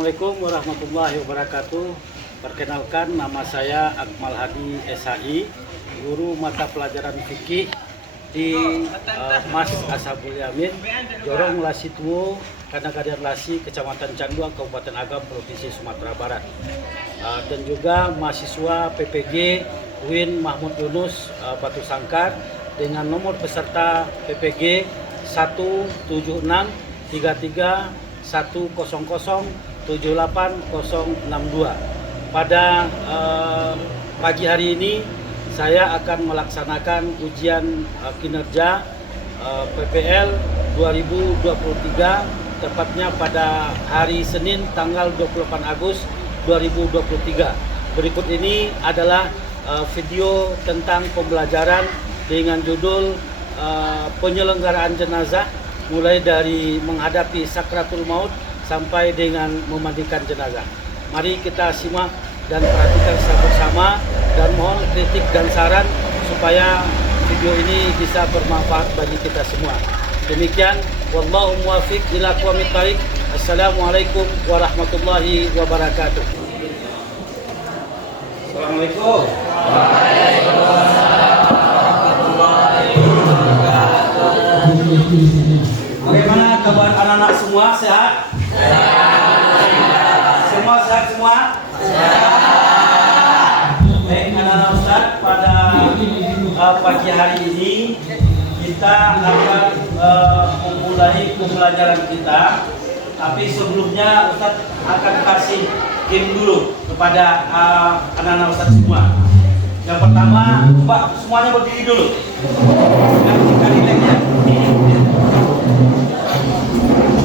Assalamualaikum warahmatullahi wabarakatuh. Perkenalkan, nama saya Akmal Hadi SHI, guru mata pelajaran fikih di Mas Ashabul Yamin, Jorong Lasituo, Kadang-Kadang Lasi, Kecamatan Canduang, Kabupaten Agam, Provinsi Sumatera Barat. Dan juga mahasiswa PPG UIN Mahmud Yunus Batu Sangkar dengan nomor peserta PPG 1763310078062. Pada pagi hari ini saya akan melaksanakan ujian kinerja PPL 2023, tepatnya pada hari Senin tanggal 28 Agustus 2023. Berikut ini adalah video tentang pembelajaran dengan judul penyelenggaraan jenazah, mulai dari menghadapi sakratul maut sampai dengan memandikan jenazah. Mari kita simak dan perhatikan secara bersama, dan mohon kritik dan saran supaya video ini bisa bermanfaat bagi kita semua. Demikian, wallahu muwaffiq ila aqwamit thariq. Assalamualaikum warahmatullahi wabarakatuh. Assalamualaikum. Bagaimana kabar anak-anak semua? Sehat? Semua sehat semua? Baik anak-anak Ustaz, pada pagi hari ini kita akan memulai pembelajaran kita. Tapi sebelumnya Ustaz akan kasih game dulu kepada anak-anak Ustaz semua. Yang pertama, coba semuanya berdiri dulu.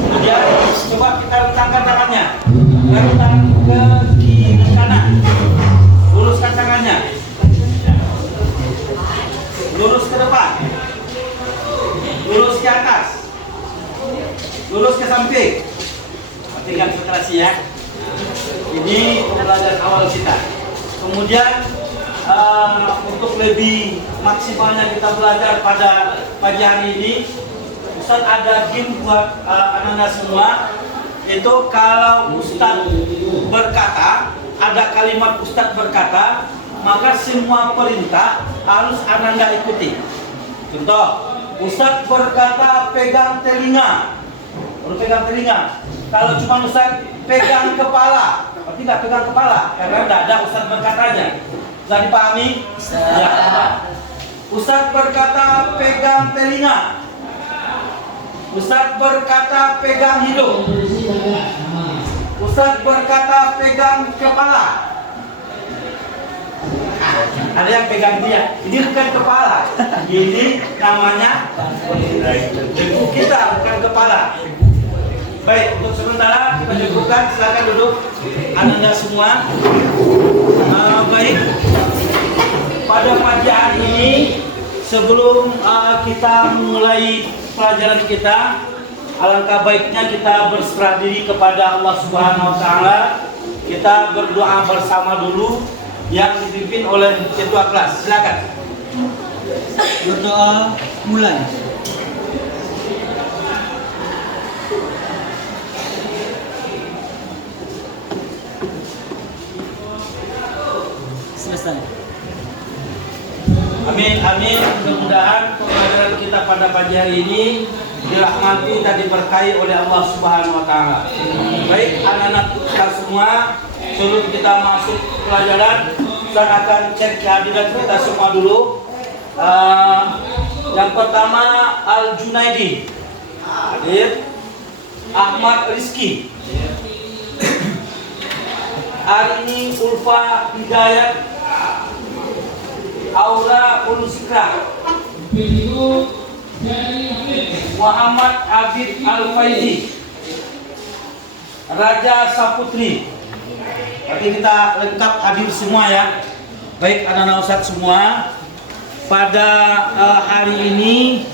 Kemudian coba kita rentangkan tangannya. Rentang ke kiri kanan. Luruskan tangannya. Lurus ke depan. Lurus ke atas. Lurus ke samping. Perhatikan konsentrasi ya. Ini pembelajaran awal kita. Kemudian untuk lebih maksimalnya kita belajar pada pagi hari ini, Ustaz ada game buat anak-anak semua. Itu kalau Ustaz berkata, ada kalimat Ustaz berkata, maka semua perintah harus anak-anak ikuti. Contoh, Ustaz berkata pegang telinga, harus pegang telinga. Kalau cuma Ustaz pegang kepala, berarti nggak pegang kepala, karena tidak ada Ustaz berkatanya. Sudah dipahami? Ya. Ustaz berkata pegang telinga, Ustaz berkata pegang hidung, Ustaz berkata pegang kepala. Ada yang pegang dia, ini bukan kepala, ini namanya debu kita, bukan kepala. Baik, untuk sementara kita cukupkan, silakan duduk Anda semua. Baik, pada pagi hari ini sebelum kita mulai pelajaran kita, alangkah baiknya kita berserah diri kepada Allah Subhanahu wa taala. Kita berdoa bersama dulu yang dipimpin oleh ketua kelas. Silakan. Berdoa mulai. Selesai. Amin, amin. Mudah-mudahan pembelajaran kita pada pagi hari ini dirahmati dan diberkahi oleh Allah Subhanahu wa taala. Baik anak-anak kita semua, sebelum kita masuk pelajaran, kita akan cek kehadiran kita semua dulu. Yang pertama Al Junaidi hadir, Ahmad Rizki, Arini Ulfa Hidayat, Aura Ulusikra, Muhammad Abid Al-Faizi, Raja Saputri. Nanti kita lengkap hadir semua ya. Baik anak-anak Ustaz semua, pada hari ini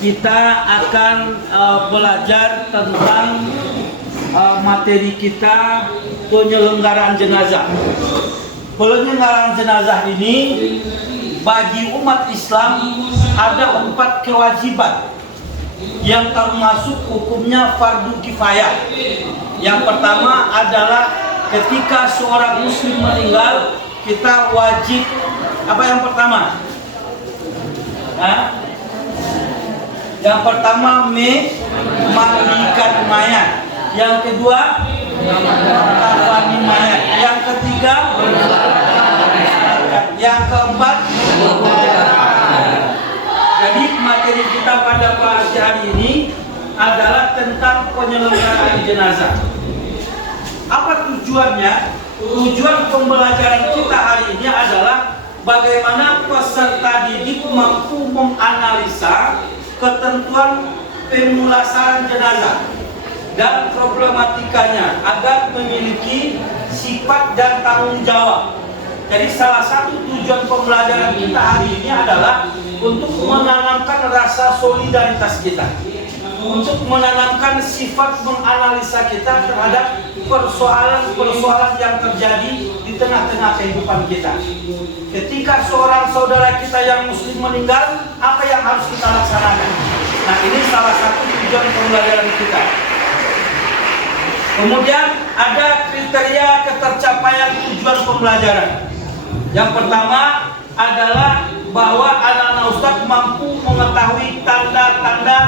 kita akan belajar tentang materi kita, penyelenggaraan jenazah. Penyelenggaraan jenazah ini bagi umat Islam ada 4 kewajiban yang termasuk hukumnya fardu kifayah. Yang pertama adalah ketika seorang muslim meninggal, kita wajib apa yang pertama? Yang pertama memandikan mayat. Yang kedua mengkafani mayat. Yang ketiga yang keempat. Jadi materi kita pada pagi hari ini adalah tentang penyelenggaraan jenazah. Apa tujuannya? Tujuan pembelajaran kita hari ini adalah bagaimana peserta didik mampu menganalisa ketentuan pemulasaran jenazah dan problematikanya agar memiliki sifat dan tanggung jawab. Jadi salah satu tujuan pembelajaran kita hari ini adalah untuk menanamkan rasa solidaritas kita, untuk menanamkan sifat menganalisa kita terhadap persoalan-persoalan yang terjadi di tengah-tengah kehidupan kita. Ketika seorang saudara kita yang muslim meninggal, apa yang harus kita laksanakan? Nah, ini salah satu tujuan pembelajaran kita. Kemudian ada kriteria ketercapaian tujuan pembelajaran. Yang pertama adalah bahwa anak-anak ustadz mampu mengetahui tanda-tanda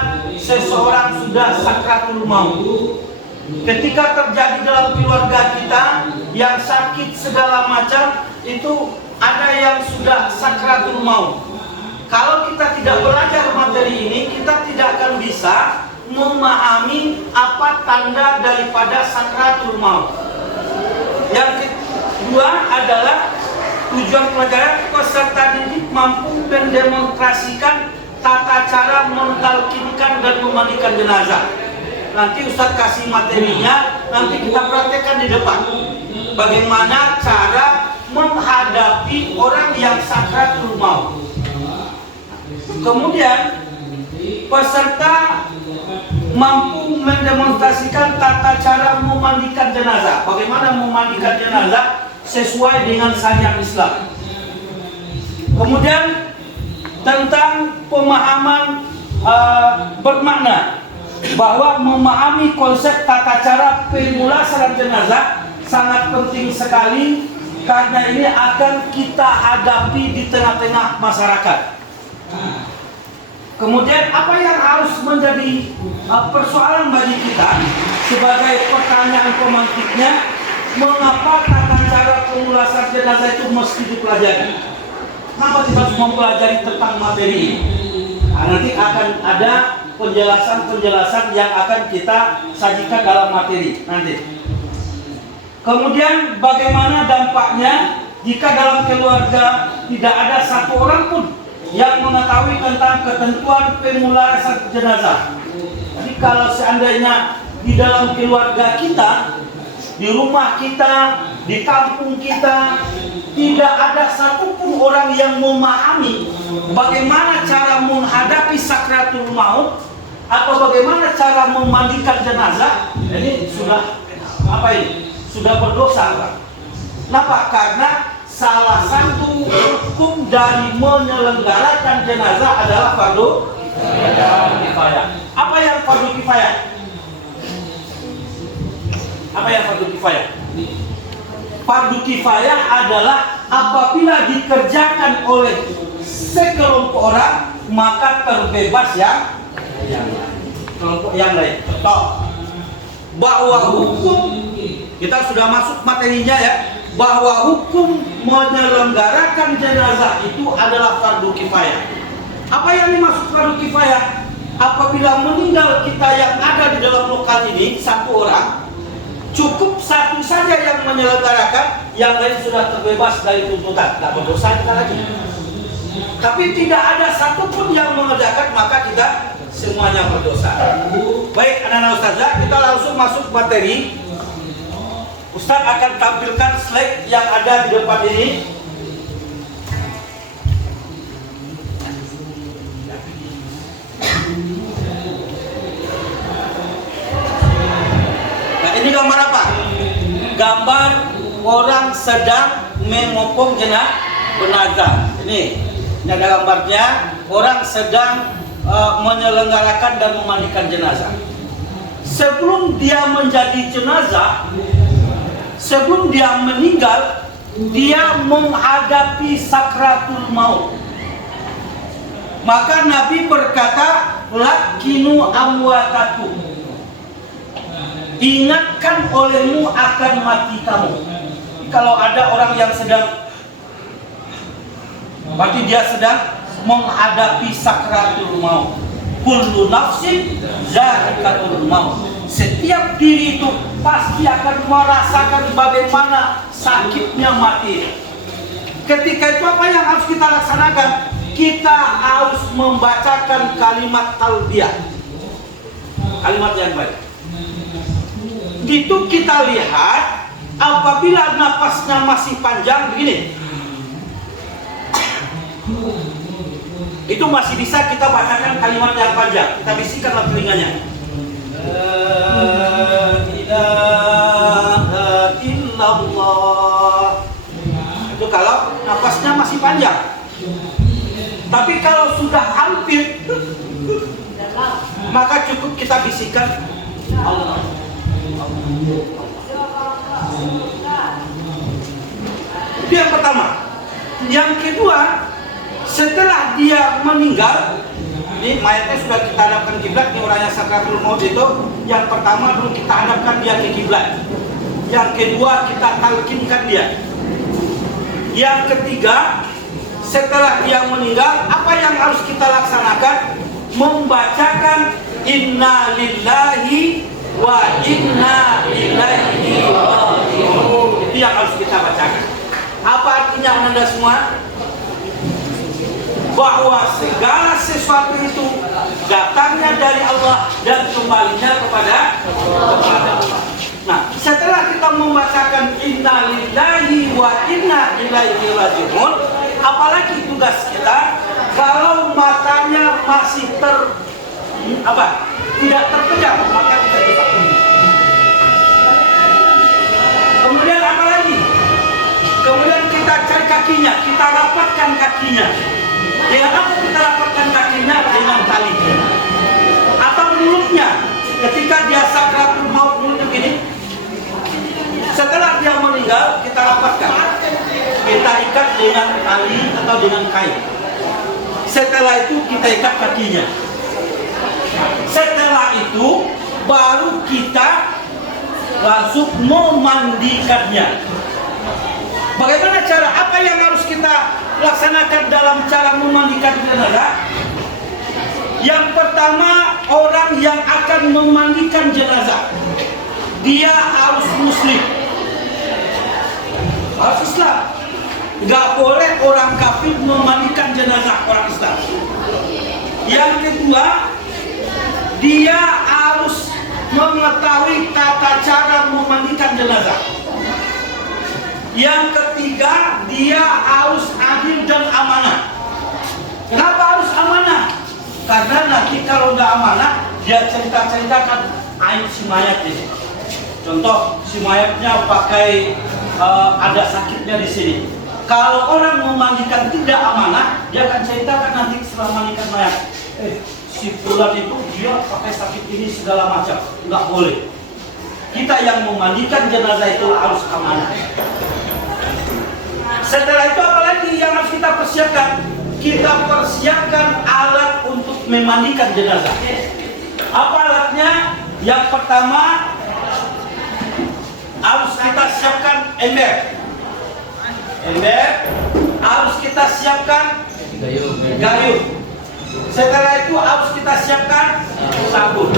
seseorang sudah sakratul maut. Ketika terjadi dalam keluarga kita yang sakit segala macam, itu ada yang sudah sakratul maut. Kalau kita tidak belajar materi ini, kita tidak akan bisa memahami apa tanda daripada sakratul maut. Yang kedua adalah tujuan pelajaran peserta didik mampu mendemonstrasikan tata cara mentalkinkan dan memandikan jenazah. Nanti Ustadz kasih materinya, nanti kita praktekkan di depan. Bagaimana cara menghadapi orang yang sakratul maut. Kemudian peserta mampu mendemonstrasikan tata cara memandikan jenazah. Bagaimana memandikan jenazah sesuai dengan syariat Islam. Kemudian tentang pemahaman bermakna bahwa memahami konsep tata cara pemulasaran jenazah sangat penting sekali karena ini akan kita hadapi di tengah-tengah masyarakat. Kemudian apa yang harus menjadi persoalan bagi kita sebagai pertanyaan pemantiknya, mengapa tata cara pemulasaran jenazah itu mesti dipelajari? Kenapa kita harus mempelajari tentang materi ini? Nah, nanti akan ada penjelasan-penjelasan yang akan kita sajikan dalam materi nanti. Kemudian bagaimana dampaknya jika dalam keluarga tidak ada satu orang pun yang mengetahui tentang ketentuan pemulasaran jenazah. Jadi kalau seandainya di dalam keluarga kita, di rumah kita, di kampung kita, tidak ada satupun orang yang memahami bagaimana cara menghadapi sakratul maut atau bagaimana cara memandikan jenazah, ini sudah apa ini? Sudah berdosa, Pak. Kenapa? Karena salah satu hukum dari menyelenggarakan jenazah adalah fardu kifayah. Apa yang fardu kifayah? Apa yang fardu kifayah? Fardu kifayah adalah apabila dikerjakan oleh sekelompok orang, maka terbebas yang kelompok yang lain. Contoh, bahwa hukum, kita sudah masuk materinya ya, bahwa hukum menyelenggarakan jenazah itu adalah fardu kifayah. Apa yang dimaksud fardu kifayah? Apabila meninggal kita yang ada di dalam lokal ini satu orang, cukup satu saja yang menyelenggarakan, yang lain sudah terbebas dari tuntutan, tidak berdosa kita lagi. Tapi tidak ada satupun yang mengerjakan, maka kita semuanya berdosa. Baik anak-anak ustazah, kita langsung masuk materi. Ustaz akan tampilkan slide yang ada di depan ini. Nah, ini gambar apa? Gambar orang sedang memopong jenazah. Ini ada gambarnya, orang sedang menyelenggarakan dan memandikan jenazah. Sebelum dia menjadi jenazah, sebelum dia meninggal, dia menghadapi sakratul maut. Maka Nabi berkata, lakinu amwatakum, ingatkan olehmu akan mati kamu. Kalau ada orang yang sedang, berarti dia sedang menghadapi sakratul maut. Kullu nafsin za'iqatul maut. Setiap diri itu pasti akan merasakan bagaimana sakitnya mati. Ketika itu apa yang harus kita laksanakan? Kita harus membacakan kalimat talbiyah, kalimat yang baik. Itu kita lihat apabila napasnya masih panjang begini, itu masih bisa kita bacakan kalimat yang panjang. Kita bisikan dalam telinganya. La ilaha illallah. Itu kalau napasnya masih panjang. Tapi kalau sudah hampir, maka cukup kita bisikan Allah. Itu yang pertama. Yang kedua, setelah dia meninggal, ini mayatnya sudah kita hadapkan kiblat. Ini orang yang sakratul maut itu, yang pertama dulu kita hadapkan dia ke kiblat. Yang kedua kita talqinkan dia. Yang ketiga, setelah dia meninggal, apa yang harus kita laksanakan? Membacakan inna lillahi wa inna ilaihi raji'un. Itu yang harus kita bacakan. Apa artinya Anda semua? Bahwa segala sesuatu itu datangnya dari Allah dan kembalinya kepada Allah. Nah, setelah kita membacakan inna lillahi wa inna ilaihi raji'un, apalagi tugas kita kalau matanya masih tidak terpejam, maka kita buka. Kemudian apa lagi? Kemudian kita cari kakinya, kita rapatkan kakinya. Dengan apa kita rapatkan kakinya? Dengan tali. Atau mulutnya, ketika dia sakratul maut, mulutnya begini. Setelah dia meninggal, kita rapatkan. Kita ikat dengan tali atau dengan kain. Setelah itu kita ikat kakinya. Setelah itu baru kita langsung memandikannya. Bagaimana cara? Apa yang harus kita laksanakan dalam cara memandikan jenazah? Yang pertama, orang yang akan memandikan jenazah, dia harus muslim, harus Islam. Gak boleh orang kafir memandikan jenazah orang Islam. Yang kedua, dia harus mengetahui tata cara memandikan jenazah. Yang ketiga, dia harus adil dan amanah. Kenapa harus amanah? Karena nanti kalau udah amanah, dia cerita-ceritakan aib si mayat ini. Contoh, si mayatnya pakai ada sakitnya di sini. Kalau orang memandikan tidak amanah, dia akan ceritakan nanti setelah memandikan mayat. Si fulan itu dia pakai sakit ini segala macam. Nggak boleh. Kita yang memandikan jenazah itu harus amanah. Setelah itu apalagi yang harus kita persiapkan? Kita persiapkan alat untuk memandikan jenazah. Apa alatnya? Yang pertama, harus kita siapkan ember. Ember. Harus kita siapkan gayung. Setelah itu harus kita siapkan sabun.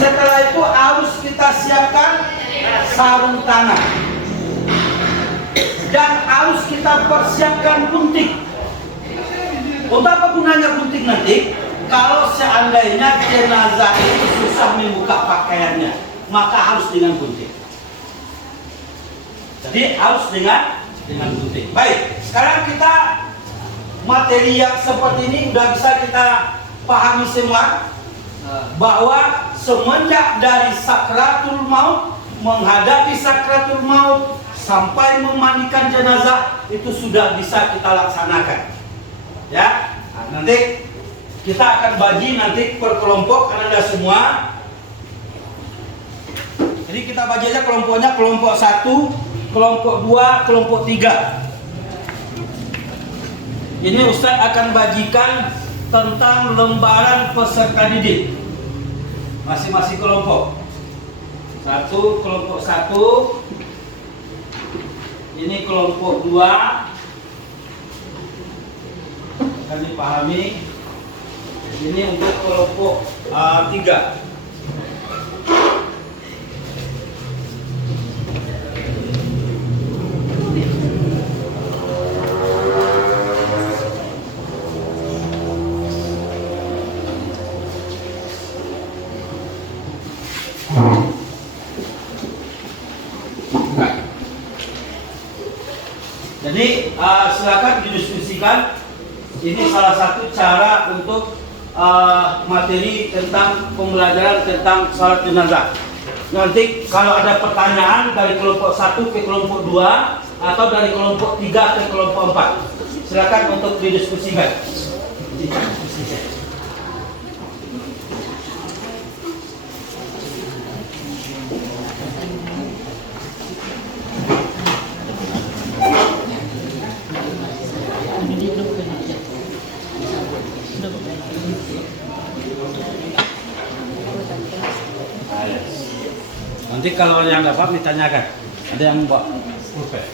Setelah itu harus kita siapkan sarung tangan. Dan harus kita persiapkan gunting. Untuk apa gunanya gunting nanti? Kalau seandainya jenazah itu susah membuka pakaiannya, maka harus dengan gunting. Jadi harus dengan gunting. Baik, sekarang kita materi yang seperti ini sudah bisa kita pahami semua, bahwa semenjak dari sakratul maut, menghadapi sakratul maut, sampai memandikan jenazah, itu sudah bisa kita laksanakan. Ya, nah, nanti kita akan bagi nanti per kelompok Anda semua. Jadi kita bagi aja kelompoknya, kelompok 1, kelompok 2, kelompok 3. Ini Ustadz akan bagikan tentang lembaran peserta didik masing-masing kelompok. Kelompok 1, ini kelompok 2, akan dipahami. Ini untuk kelompok 3. Jadi silakan didiskusikan. Ini salah satu cara untuk materi tentang pembelajaran tentang salat jenazah. Nanti kalau ada pertanyaan dari kelompok 1 ke kelompok 2 atau dari kelompok 3 ke kelompok 4, silakan untuk didiskusikan. Nanti kalau yang dapat ditanyakan, ada yang buat pulpen.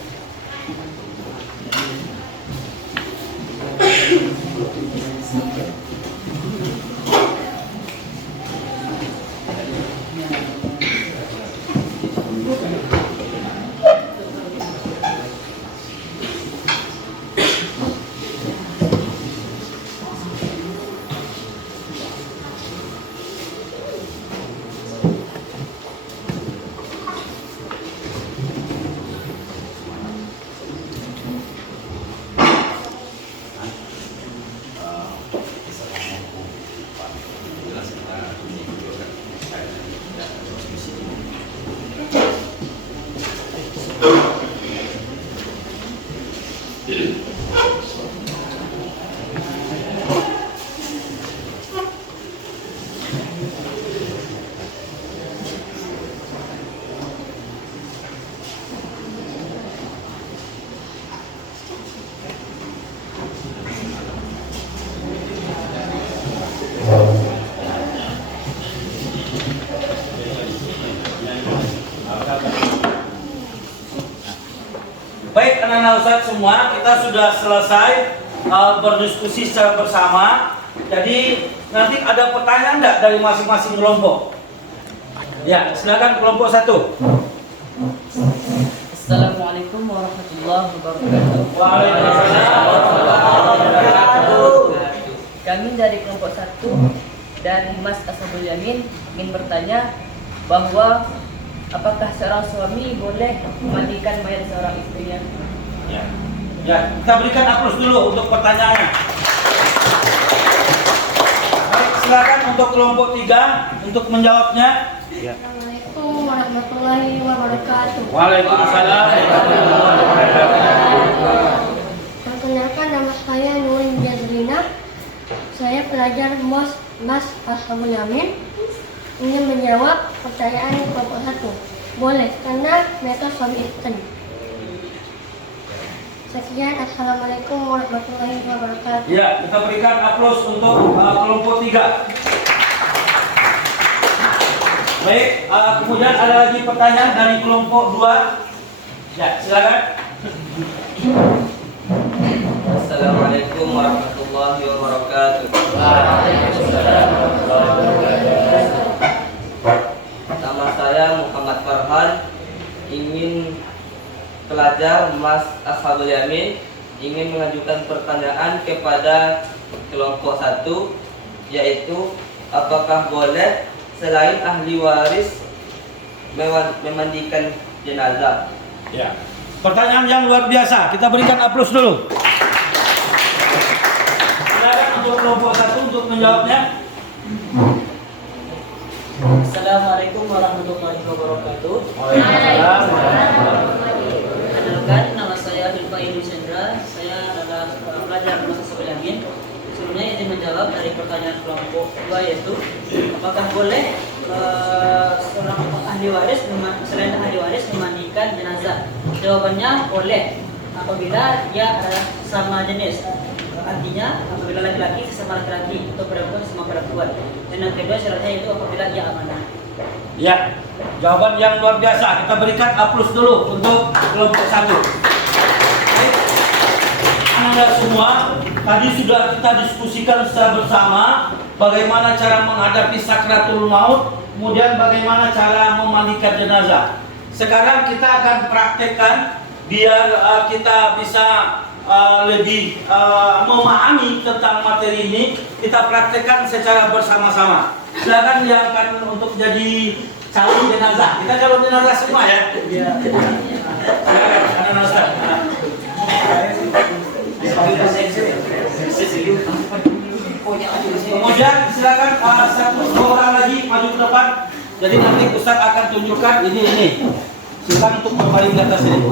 Baik anak-anak Ustadz semua, kita sudah selesai berdiskusi secara bersama. Jadi nanti ada pertanyaan enggak dari masing-masing kelompok? Ya, silakan kelompok 1. Assalamualaikum warahmatullahi wabarakatuh. Waalaikumsalam warahmatullahi wabarakatuh. Kami dari kelompok 1 dari Mas Ashabul Yamin ingin bertanya bahwa apakah seorang suami boleh memandikan mayat seorang istrinya? Ya, kita berikan aplaus dulu untuk pertanyaannya. Baik, silakan untuk kelompok 3 untuk menjawabnya. Assalamualaikum warahmatullahi wabarakatuh. Waalaikumsalam warahmatullahi wabarakatuh. Perkenalkan, nama saya Nurin Jazrina. Saya pelajar Mas Ashabul Yamin. Ingin menjawab pertanyaan kelompok 1. Boleh, karena mereka suami istri. Sekian, assalamualaikum warahmatullahi wabarakatuh. Ya, kita berikan aplaus untuk kelompok 3. Baik, kemudian ada lagi pertanyaan dari kelompok 2. Ya, silakan. Assalamualaikum warahmatullahi wabarakatuh. Nama saya Muhammad Farhan, ingin pelajar Mas Ashabul Yamin, ingin mengajukan pertanyaan kepada kelompok 1, yaitu apakah boleh selain ahli waris memandikan jenazah? Ya. Pertanyaan yang luar biasa. Kita berikan aplaus dulu. Silakan untuk kelompok 1 untuk menjawabnya. Assalamualaikum warahmatullahi wabarakatuh. Waalaikumsalam. Perkenalkan, nama saya Hilfa Indusendra. Saya adalah pelajar Mas Ashabul Yamin. sebelumnya izin menjawab dari pertanyaan kelompok 2, yaitu apakah boleh seorang ahli waris selain ahli waris memandikan jenazah? Jawabannya boleh apabila dia sama jenis. Artinya apabila laki-laki sesama laki-laki atau perempuan sesama perempuan. Dan yang kedua syaratnya itu apabila dia amanah. Ya, jawaban yang luar biasa. Kita berikan aplaus dulu untuk kelompok 1. Baik, Anda semua, tadi sudah kita diskusikan secara bersama bagaimana cara menghadapi sakratul maut, kemudian bagaimana cara memandikan jenazah. Sekarang kita akan praktekkan biar kita bisa lebih memahami tentang materi ini. Kita praktekkan secara bersama-sama. Silakan yang akan untuk jadi calon jenazah. Kita calon jenazah semua ya. Iya. Silakan, Ustaz. Kemudian silakan satu orang lagi maju ke depan. Jadi nanti Ustaz akan tunjukkan ini. Silakan untuk kembali ke atas ini.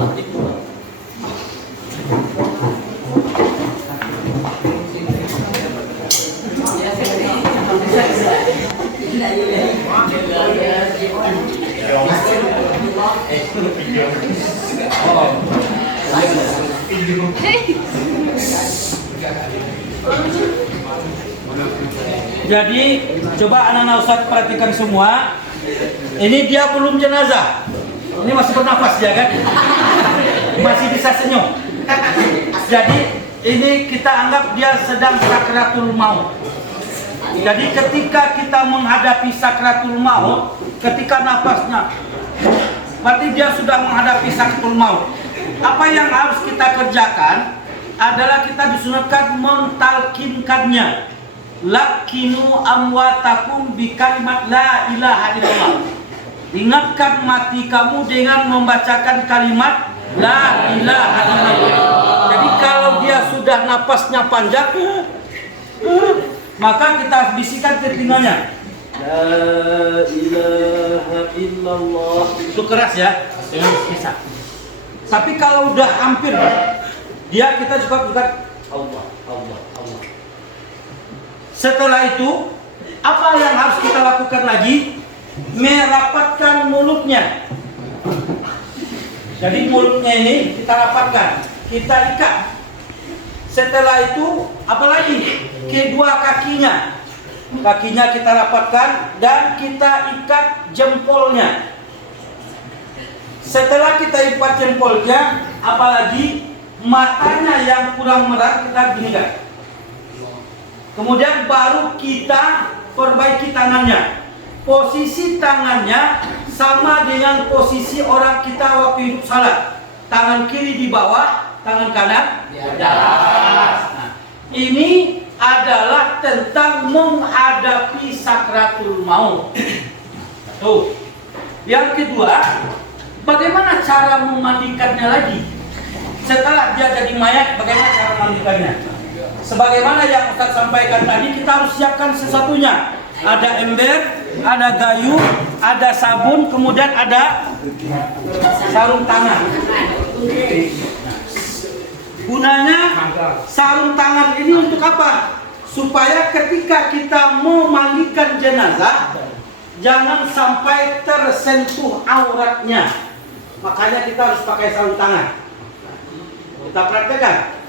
Jadi coba anak-anak Ustaz perhatikan semua. Ini dia belum jenazah. Ini masih bernafas ya kan? Masih bisa senyum. Jadi ini kita anggap dia sedang sakratul maut. Jadi ketika kita menghadapi sakratul maut, ketika nafasnya, berarti dia sudah menghadapi sakratul maut. Apa yang harus kita kerjakan adalah kita disunatkan mentalkinkannya. Lakinu amwatakum bi kalimat la ilaha illallah. Ingatkan mati kamu dengan membacakan kalimat la ilaha illallah. Jadi kalau dia sudah napasnya panjang, maka kita bisikan ke telinganya. La ilaha illallah. Itu keras ya, dengan bisa. Tapi kalau udah hampir, kita juga Allah. Setelah itu, apa yang harus kita lakukan lagi? Merapatkan mulutnya. Jadi mulutnya ini kita rapatkan, kita ikat. Setelah itu, apalagi? Kedua kakinya. Kakinya kita rapatkan dan kita ikat jempolnya. Setelah kita ikat jempolnya, apalagi matanya yang kurang merah kita ginikan. Kemudian baru kita perbaiki tangannya. Posisi tangannya sama dengan posisi orang kita waktu hidup salat. Tangan kiri di bawah, tangan kanan di atas. Nah, ini adalah tentang menghadapi sakratul maut. Tuh. Yang kedua, bagaimana cara memandikannya lagi? Setelah dia jadi mayat, bagaimana cara memandikannya? Sebagaimana yang Ustaz sampaikan tadi, kita harus siapkan sesuatunya. Ada ember, ada gayung, ada sabun, kemudian ada sarung tangan. Gunanya sarung tangan ini untuk apa? Supaya ketika kita mau mandikan jenazah, jangan sampai tersentuh auratnya. Makanya kita harus pakai sarung tangan. Kita praktekkan.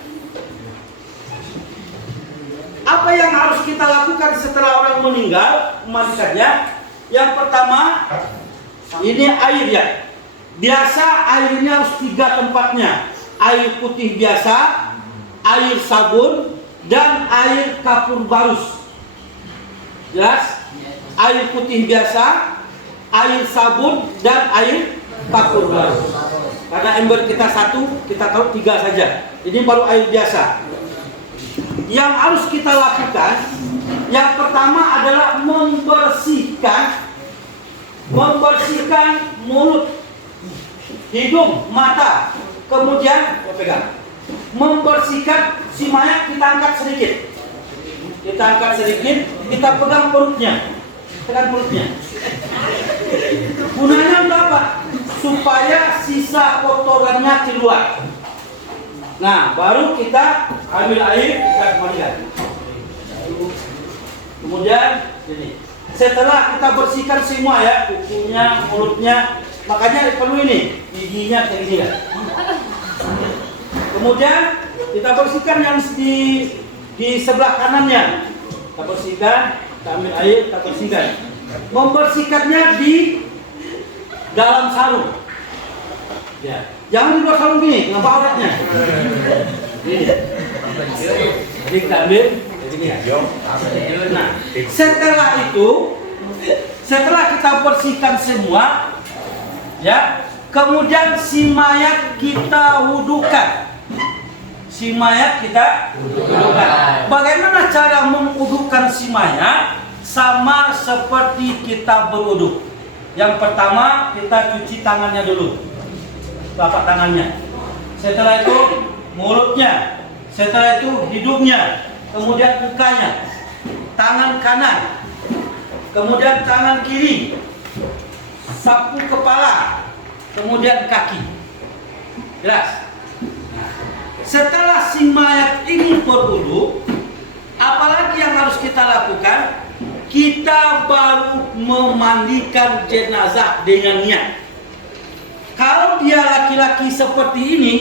Apa yang harus kita lakukan setelah orang meninggal, memandikannya? Yang pertama, ini air ya. Biasa air ini harus 3 tempatnya. Air putih biasa, air sabun, dan air kapur barus. Jelas? Air putih biasa, air sabun, dan air kapur barus. Karena ember kita 1, kita taruh 3 saja. Ini baru air biasa. Yang harus kita lakukan, yang pertama adalah membersihkan mulut, hidung, mata. Kemudian membersihkan si mayat, kita angkat sedikit. Kita pegang perutnya. Gunanya untuk apa? Supaya sisa kotorannya keluar. Nah, baru kita ambil air, kita mandikan. Kemudian ini. Setelah kita bersihkan semua ya, kukunya, mulutnya, makanya perlu ini, giginya kayak gini kan. Kemudian kita bersihkan yang di sebelah kanannya. Kita bersihkan, kita ambil air, kita bersihkan. Membersihkannya di dalam sarung. Ya, jangan di luar sarung gini, kenapa auratnya? Ini. Jadi kita ambil begini ya. Nah, setelah kita bersihkan semua, ya, kemudian si mayat kita wudukan. Si mayat kita wudukan. Bagaimana cara mengudukan si mayat? Sama seperti kita berwudu. Yang pertama kita cuci tangannya dulu, telapak tangannya. Setelah itu mulutnya. Setelah itu hidungnya. Kemudian mukanya, tangan kanan, kemudian tangan kiri, sapu kepala, kemudian kaki. Jelas? Nah, setelah si mayat ini berwudu, apalagi yang harus kita lakukan? Kita baru memandikan jenazah dengan niat. Kalau dia laki-laki seperti ini,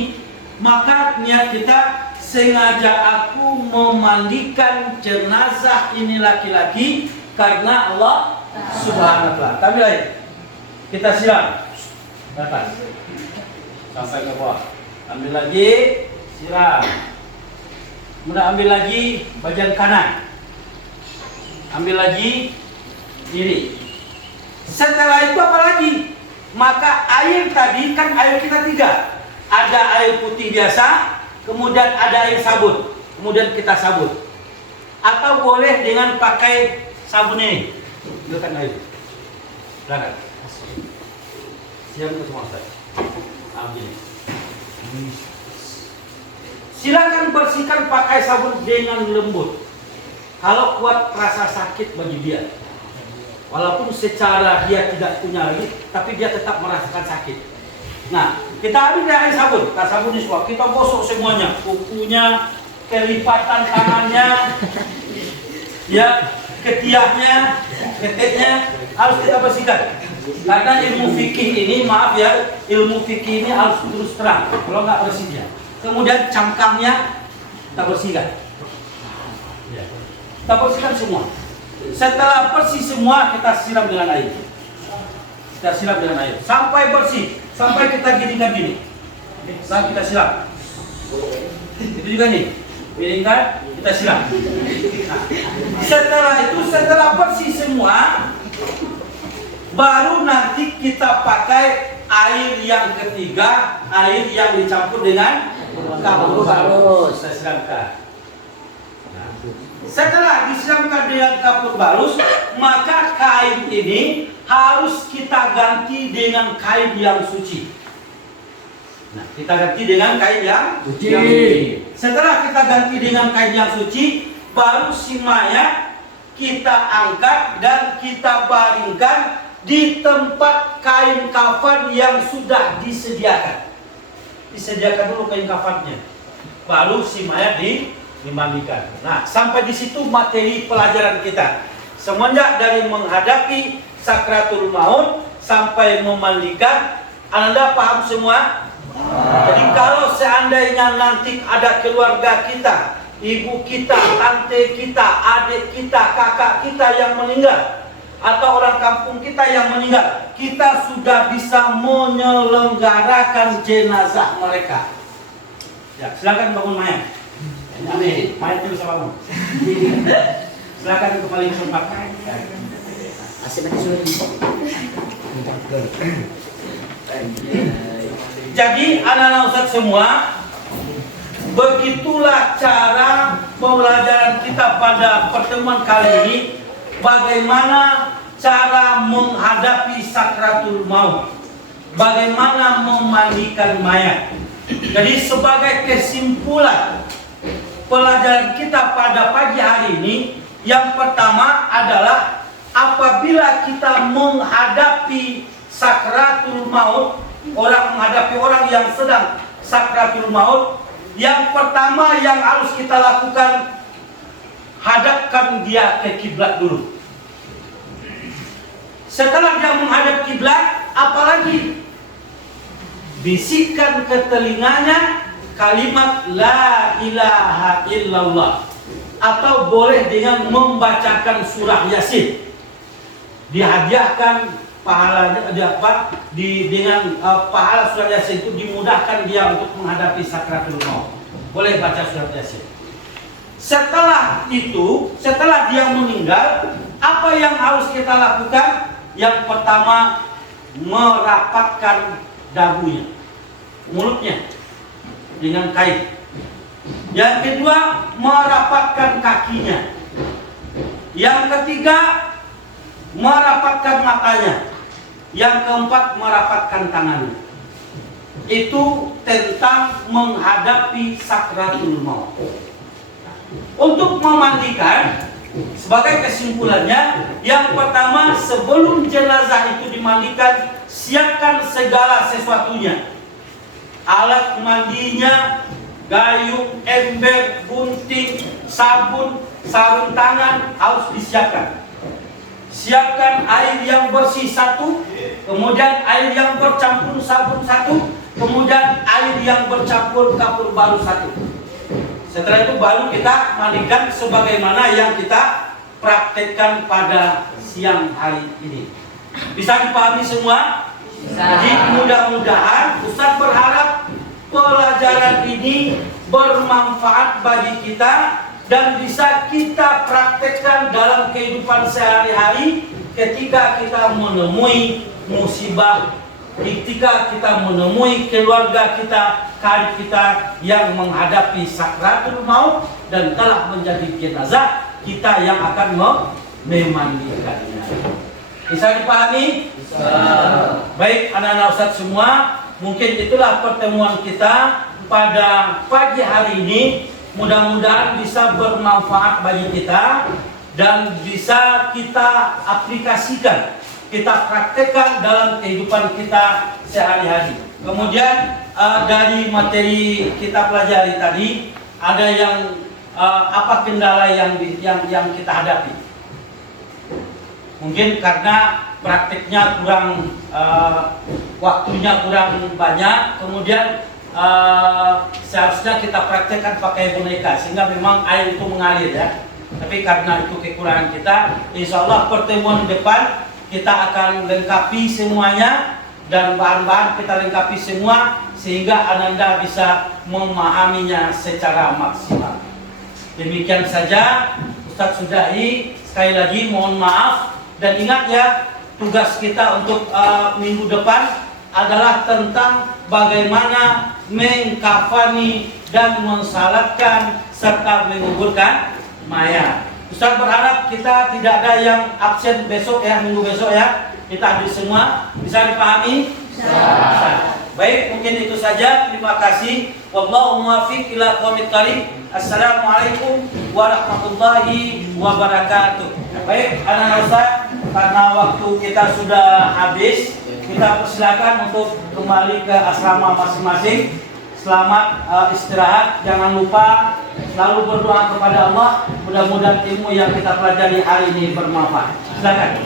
maka niat kita sengaja aku memandikan jenazah ini laki-laki karena Allah Subhanahu wa ta'ala. Tapi lain. Kita siram. Atas. Sampai ke bawah. Ambil lagi, siram. Kemudian ambil lagi bagian kanan. Ambil lagi kiri. Setelah itu apa lagi? Maka air tadi kan air kita 3. Ada air putih biasa, kemudian ada air sabun, kemudian kita sabun. Atau boleh dengan pakai sabun ini. Gunakan air. Silakan. Siap ke semua Ustaz. Ambil. Silakan bersihkan pakai sabun dengan lembut. Kalau kuat rasa sakit bagi dia, walaupun secara dia tidak punya lagi, tapi dia tetap merasakan sakit. Nah, kita ambil air sabun, kita sabuni semua, kita gosok semuanya, kukunya, kelipatan tangannya, ya, ketiaknya, keteknya harus kita bersihkan. Karena ilmu fikih ini, maaf ya, ilmu fikih ini harus terus terang, kalau nggak bersihnya. Kemudian cangkangnya kita bersihkan. Kita bersihkan semua. Setelah bersih semua, kita siram dengan air. Kita siram dengan air sampai bersih, sampai kita ginikan gini. Nah, kita siram. Itu juga nih, piringkan, kita siram. Nah, setelah itu, setelah bersih semua, baru nanti kita pakai air yang ketiga, air yang dicampur dengan kapur barus. Kita siramkan. Setelah disiramkan dengan kapur barus, maka kain ini harus kita ganti dengan kain yang suci. Nah, kita ganti dengan kain yang suci. Setelah kita ganti dengan kain yang suci, baru si mayat kita angkat dan kita baringkan di tempat kain kafan yang sudah disediakan. Disediakan dulu kain kafannya, baru si mayat dimandikan. Nah, sampai di situ materi pelajaran kita. Semenjak dari menghadapi sakratul maut sampai memandikan, Anda paham semua? Jadi kalau seandainya nanti ada keluarga kita, ibu kita, tante kita, adik kita, kakak kita yang meninggal, atau orang kampung kita yang meninggal, kita sudah bisa menyelenggarakan jenazah mereka. Ya, silakan bangun mayat. Amin. Mayat dulu sama kamu. Silakan ke paling tempat. Jadi anak-anak Ustaz semua, begitulah cara pembelajaran kita pada pertemuan kali ini. Bagaimana cara menghadapi sakratul maut, bagaimana memandikan mayat. Jadi sebagai kesimpulan pelajaran kita pada pagi hari ini, yang pertama adalah apabila kita menghadapi sakratul maut, menghadapi orang yang sedang sakratul maut, yang pertama yang harus kita lakukan, hadapkan dia ke kiblat dulu. Setelah dia menghadap kiblat, apalagi bisikkan ke telinganya kalimat la ilaha illallah, atau boleh dengan membacakan surah Yasin. Dihadiahkan pahalanya dengan pahala surah Yasin itu dimudahkan dia untuk menghadapi sakratul maut. Boleh baca surah Yasin. Setelah itu, setelah dia meninggal, apa yang harus kita lakukan? Yang pertama, merapatkan dagunya, mulutnya dengan kain. Yang kedua, merapatkan kakinya. Yang ketiga, merapatkan matanya. Yang keempat, merapatkan tangannya. Itu tentang menghadapi sakratul maut. Untuk memandikan, sebagai kesimpulannya, yang pertama, sebelum jenazah itu dimandikan, siapkan segala sesuatunya. Alat mandinya, gayung, ember, gunting, sabun, sarung tangan harus disiapkan. Siapkan air yang bersih satu, kemudian air yang bercampur sabun satu, kemudian air yang bercampur kapur baru satu. Setelah itu baru kita mandikan sebagaimana yang kita praktekkan pada siang hari ini. Bisa dipahami semua? Jadi mudah-mudahan Ustaz berharap pelajaran ini bermanfaat bagi kita dan bisa kita praktekkan dalam kehidupan sehari-hari ketika kita menemui musibah, ketika kita menemui keluarga kita, karib kita yang menghadapi sakratul maut dan telah menjadi jenazah, kita yang akan memandikannya. Bisa dipahami? Bisa. Baik anak-anak Ustaz semua, mungkin itulah pertemuan kita pada pagi hari ini. Mudah-mudahan bisa bermanfaat bagi kita dan bisa kita aplikasikan, kita praktekkan dalam kehidupan kita sehari-hari. Kemudian dari materi kita pelajari tadi, ada yang apa kendala yang kita hadapi? Mungkin karena prakteknya kurang, waktunya kurang banyak. Kemudian seharusnya kita praktekkan pakai boneka sehingga memang air itu mengalir ya. Tapi karena itu kekurangan kita, insya Allah pertemuan depan kita akan lengkapi semuanya dan bahan-bahan kita lengkapi semua sehingga Ananda bisa memahaminya secara maksimal. Demikian saja Ustadz sudahi. Sekali lagi mohon maaf dan ingat ya, tugas kita untuk minggu depan adalah tentang bagaimana mengkafani dan mensalatkan serta menguburkan mayat. Ustaz berharap kita tidak ada yang absen besok ya, minggu besok ya. Kita hadir semua. Bisa dipahami? Bisa. Baik, mungkin itu saja. Terima kasih. Wallahu muwaffiq ila aqwamit thoriq. Assalamualaikum warahmatullahi wabarakatuh. Baik, anak-anak Ustaz, karena waktu kita sudah habis, kita persilakan untuk kembali ke asrama masing-masing. Selamat istirahat. Jangan lupa selalu berdoa kepada Allah. Mudah-mudahan ilmu yang kita pelajari hari ini bermanfaat. Silakan.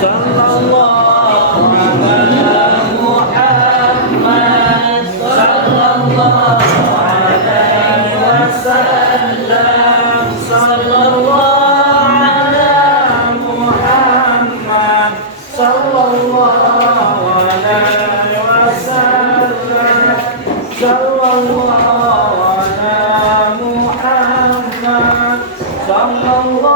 Sallallahu alaihi Muhammad, sallallahu alaihi wasallam, sallallahu alaihi Muhammad, sallallahu alaihi wasallam, sallallahu alaihi Muhammad, sallallahu